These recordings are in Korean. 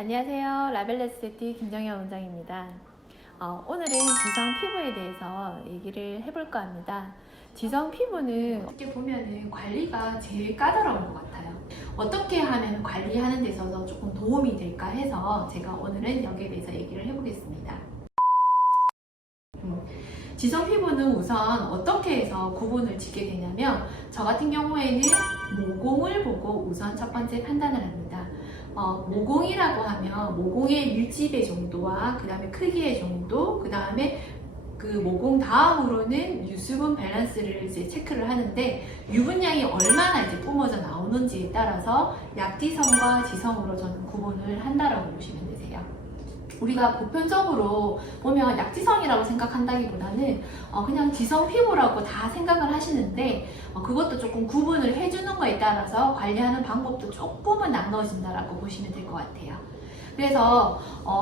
안녕하세요. 라벨레스테티 김정현 원장입니다. 오늘은 지성 피부에 대해서 얘기를 해볼까 합니다. 지성 피부는 어떻게 보면 관리가 제일 까다로운 것 같아요. 어떻게 하면 관리하는 데 있어서 조금 도움이 될까 해서 제가 오늘은 여기에 대해서 얘기를 해보겠습니다. 지성 피부는 우선 어떻게 해서 구분을 짓게 되냐면 저 같은 경우에는 모공을 보고 우선 첫 번째 판단을 합니다. 모공이라고 하면 모공의 밀집의 정도와 그 다음에 크기의 정도, 그 다음에 그 모공 다음으로는 유수분 밸런스를 이제 체크를 하는데 유분량이 얼마나 이제 뿜어져 나오는지에 따라서 약지성과 지성으로 저는 구분을 한다라고 보시면 되세요. 우리가 보편적으로 보면 약지성이라고 생각한다기보다는 그냥 지성 피부라고 다 생각을 하시는데 그것도 조금 구분을 해주는 거에 따라서 관리하는 방법도 조금은 나눠진다라고 보시면 될 것 같아요. 그래서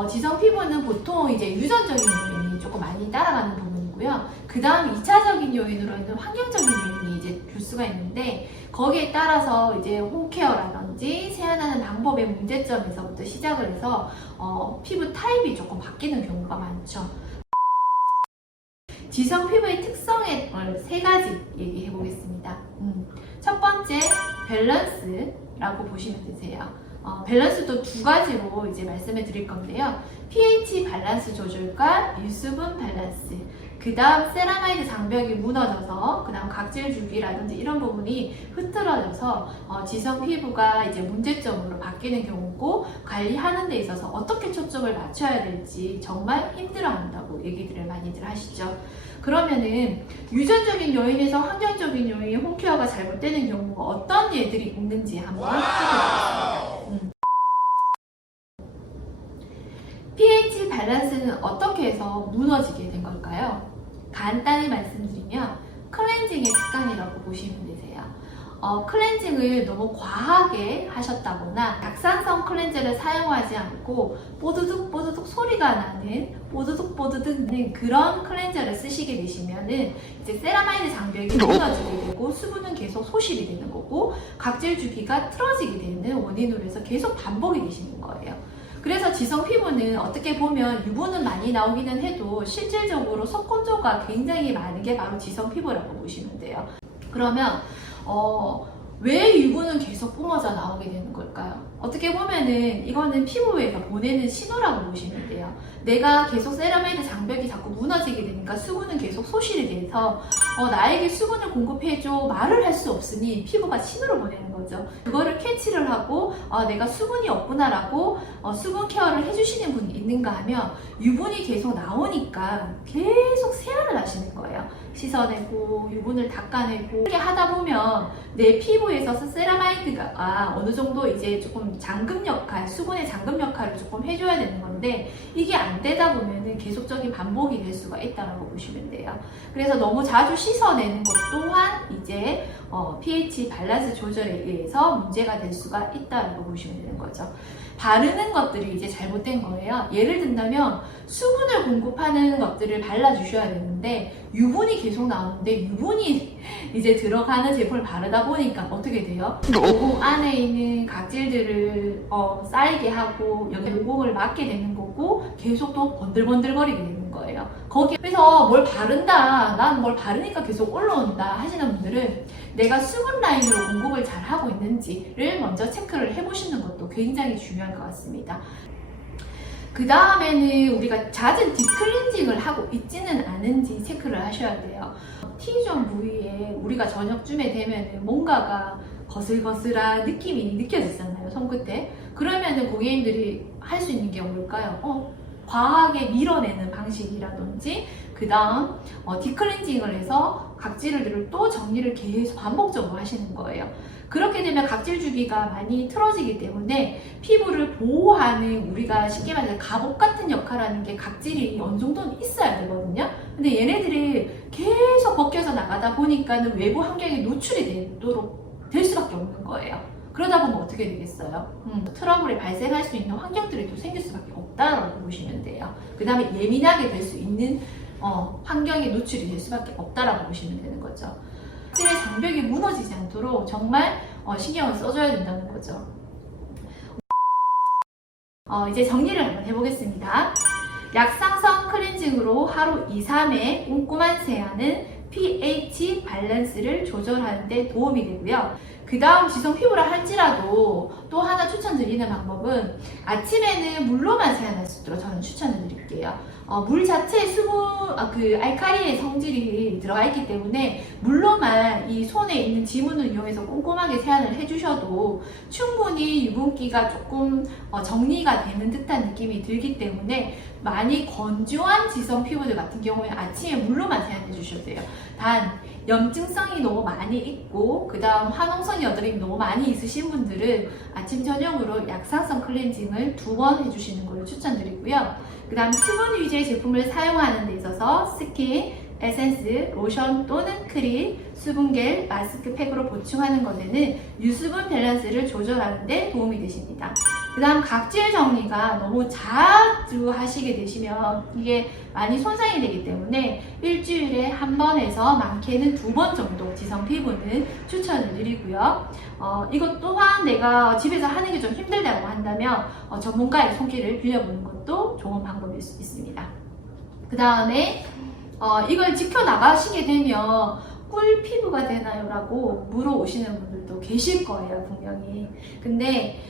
지성 피부는 보통 이제 유전적인 요인이 조금 많이 따라가는 부분이고요. 그 다음 2차적인 요인으로는 환경적인 요인이 이제 줄 수가 있는데 거기에 따라서 이제 홈케어라든지 세안하는 방법의 문제점에서부터 시작을 해서 피부 타입이 조금 바뀌는 경우가 많죠. 지성 피부의 특성에 세 가지 얘기해 보겠습니다. 첫 번째, 밸런스라고 보시면 되세요. 밸런스도 두 가지로 이제 말씀을 드릴 건데요. pH 밸런스 조절과 유수분 밸런스, 그 다음 세라마이드 장벽이 무너져서 그 다음 각질 주기라든지 이런 부분이 흐트러져서 지성 피부가 이제 문제점으로 바뀌는 경우고 관리하는 데 있어서 어떻게 초점을 맞춰야 될지 정말 힘들어한다고 얘기들을 많이들 하시죠. 그러면은 유전적인 요인에서 환경적인 요인, 홈케어가 잘못되는 경우가 어떤 예들이 있는지 한번 살펴보겠습니다. pH 밸런스는 어떻게 해서 무너지게 된 걸까요? 간단히 말씀드리면 클렌징의 습관이라고 보시면 되세요. 클렌징을 너무 과하게 하셨다거나 약산성 클렌저를 사용하지 않고 뽀드득 뽀드득 소리가 나는 뽀드득 뽀드득 그런 클렌저를 쓰시게 되시면은 이제 세라마이드 장벽이 무너지게 되고 수분은 계속 소실이 되는 거고 각질 주기가 틀어지게 되는 원인으로 해서 계속 반복이 되시는 거예요. 그래서 지성 피부는 어떻게 보면 유분은 많이 나오기는 해도 실질적으로 속건조가 굉장히 많은 게 바로 지성 피부라고 보시면 돼요. 그러면 왜 유분은 계속 뿜어져 나오게 되는 걸까요? 어떻게 보면은 이거는 피부에서 보내는 신호라고 보시면 돼요. 내가 계속 세라마이드 장벽이 자꾸 무너지게 되니까 수분은 계속 소실이 돼서 나에게 수분을 공급해줘 말을 할 수 없으니 피부가 신호를 보내는 거죠. 그거를 캐치를 하고 내가 수분이 없구나라고 수분 케어를 해주시는 분이 있는가 하면 유분이 계속 나오니까 계속 세안을 하시는 거예요. 씻어내고 유분을 닦아내고 이렇게 하다 보면 내 피부에 있어서 세라마이드가 어느 정도 이제 조금 잠금 역할, 수분의 잠금 역할을 조금 해줘야 되는 건데 이게 안 되다 보면은 계속적인 반복이 될 수가 있다고 보시면 돼요. 그래서 너무 자주 씻어내는 것 또한 이제 pH 밸런스 조절에 의해서 문제가 될 수가 있다고 보시면 되는 거죠. 바르는 것들이 이제 잘못된 거예요. 예를 든다면 수분을 공급하는 것들을 발라주셔야 되는데 유분이 계속 나오는데 유분이 이제 들어가는 제품을 바르다 보니까 어떻게 돼요? 모공 안에 있는 각질들을 쌓이게 하고 여기 모공을 막게 되는 거고 계속 또 번들번들거리게 되는 거예요. 그래서 뭘 바른다, 난 뭘 바르니까 계속 올라온다 하시는 분들은 내가 수분 라인으로 공급을 잘 하고 있는지를 먼저 체크를 해보시는 것도 굉장히 중요한 것 같습니다. 그 다음에는 우리가 잦은 딥클렌징을 하고 있지는 않은지 체크를 하셔야 돼요. T존 부위에 우리가 저녁쯤에 되면 뭔가가 거슬거슬한 느낌이 느껴지잖아요, 손끝에. 그러면은 고객님들이 할 수 있는 게 뭘까요? 과하게 밀어내는 방식이라든지 그 다음 딥클렌징을 해서 각질을 또 정리를 계속 반복적으로 하시는 거예요. 그렇게 되면 각질 주기가 많이 틀어지기 때문에 피부를 보호하는 우리가 쉽게 말해서 갑옷 같은 역할하는 게 각질이 어느 정도는 있어야 되거든요. 근데 얘네들이 계속 벗겨져 나가다 보니까는 외부 환경에 노출이 되도록 될 수밖에 없는 거예요. 그러다 보면 어떻게 되겠어요? 트러블이 발생할 수 있는 환경들이 또 생길 수밖에 없다라고 보시면 돼요. 그 다음에 예민하게 될 수 있는 환경에 노출이 될 수밖에 없다라고 보시면 되는 거죠. 각질의 장벽이 무너지지 않도록 정말 신경을 써줘야 된다는 거죠. 이제 정리를 한번 해보겠습니다. 약산성 클렌징으로 하루 2, 3회 꼼꼼한 세안은 pH 밸런스를 조절하는 데 도움이 되고요. 그 다음 지성 피부라 할지라도 또 하나 추천드리는 방법은 아침에는 물로만 세안할 수 있도록 저는 추천을 드릴게요. 물 자체에 알칼리의 성질이 들어가 있기 때문에 물로만 이 손에 있는 지문을 이용해서 꼼꼼하게 세안을 해주셔도 충분히 유분기가 조금 정리가 되는 듯한 느낌이 들기 때문에 많이 건조한 지성 피부들 같은 경우에 아침에 물로만 세안해 주셔도 돼요. 단 염증성이 너무 많이 있고 그 다음 화농성 여드름이 너무 많이 있으신 분들은 아침 저녁으로 약산성 클렌징을 2번 해주시는 걸 추천드리고요. 그 다음 수분 위주의 제품을 사용하는 데 있어서 스킨, 에센스, 로션 또는 크림, 수분겔, 마스크팩으로 보충하는 것에는 유수분 밸런스를 조절하는 데 도움이 되십니다. 그 다음 각질 정리가 너무 자주 하시게 되시면 이게 많이 손상이 되기 때문에 일주일에 한 번에서 많게는 2번 정도 지성 피부는 추천을 드리고요. 이것 또한 내가 집에서 하는 게 좀 힘들다고 한다면 전문가의 손길을 빌려보는 것도 좋은 방법일 수 있습니다. 그 다음에 이걸 지켜나가시게 되면 꿀 피부가 되나요? 라고 물어오시는 분들도 계실 거예요, 분명히. 근데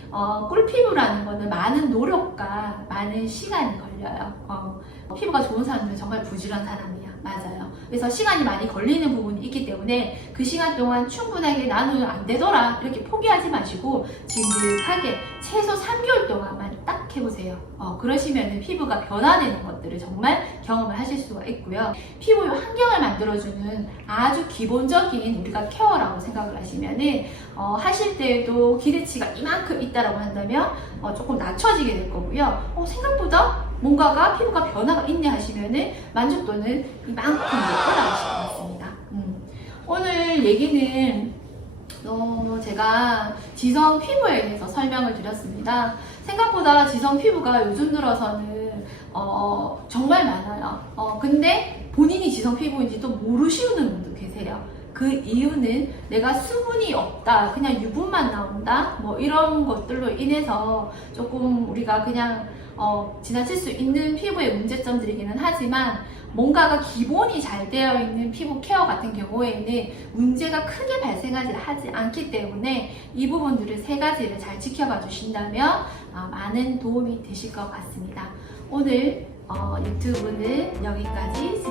꿀 피부라는 거는 많은 노력과 많은 시간이 걸려요. 피부가 좋은 사람들은 정말 부지런한 사람이야. 맞아요. 그래서 시간이 많이 걸리는 부분이 있기 때문에 그 시간 동안 충분하게 나는 안 되더라 이렇게 포기하지 마시고 진득하게 최소 3개월 동안만 딱 해보세요. 그러시면 피부가 변화되는 것들을 정말 경험을 하실 수가 있고요. 피부의 환경을 만들어주는 아주 기본적인 우리가 케어라고 생각을 하시면은 하실 때에도 기대치가 이만큼 있다라고 한다면 조금 낮춰지게 될 거고요. 생각보다 뭔가가 피부가 변화가 있네 하시면은 만족도는 이만큼 올라가실 것 같습니다. 오늘 얘기는 제가 지성 피부에 대해서 설명을 드렸습니다. 생각보다 지성 피부가 요즘 들어서는 정말 많아요. 근데 본인이 지성 피부인지도 모르시는 분도 계세요. 그 이유는 내가 수분이 없다, 그냥 유분만 나온다, 뭐 이런 것들로 인해서 조금 우리가 그냥 지나칠 수 있는 피부의 문제점들이기는 하지만 뭔가가 기본이 잘 되어 있는 피부 케어 같은 경우에는 문제가 크게 발생하지 않기 때문에 이 부분들을 3가지를 잘 지켜봐 주신다면 많은 도움이 되실 것 같습니다. 오늘 유튜브는 여기까지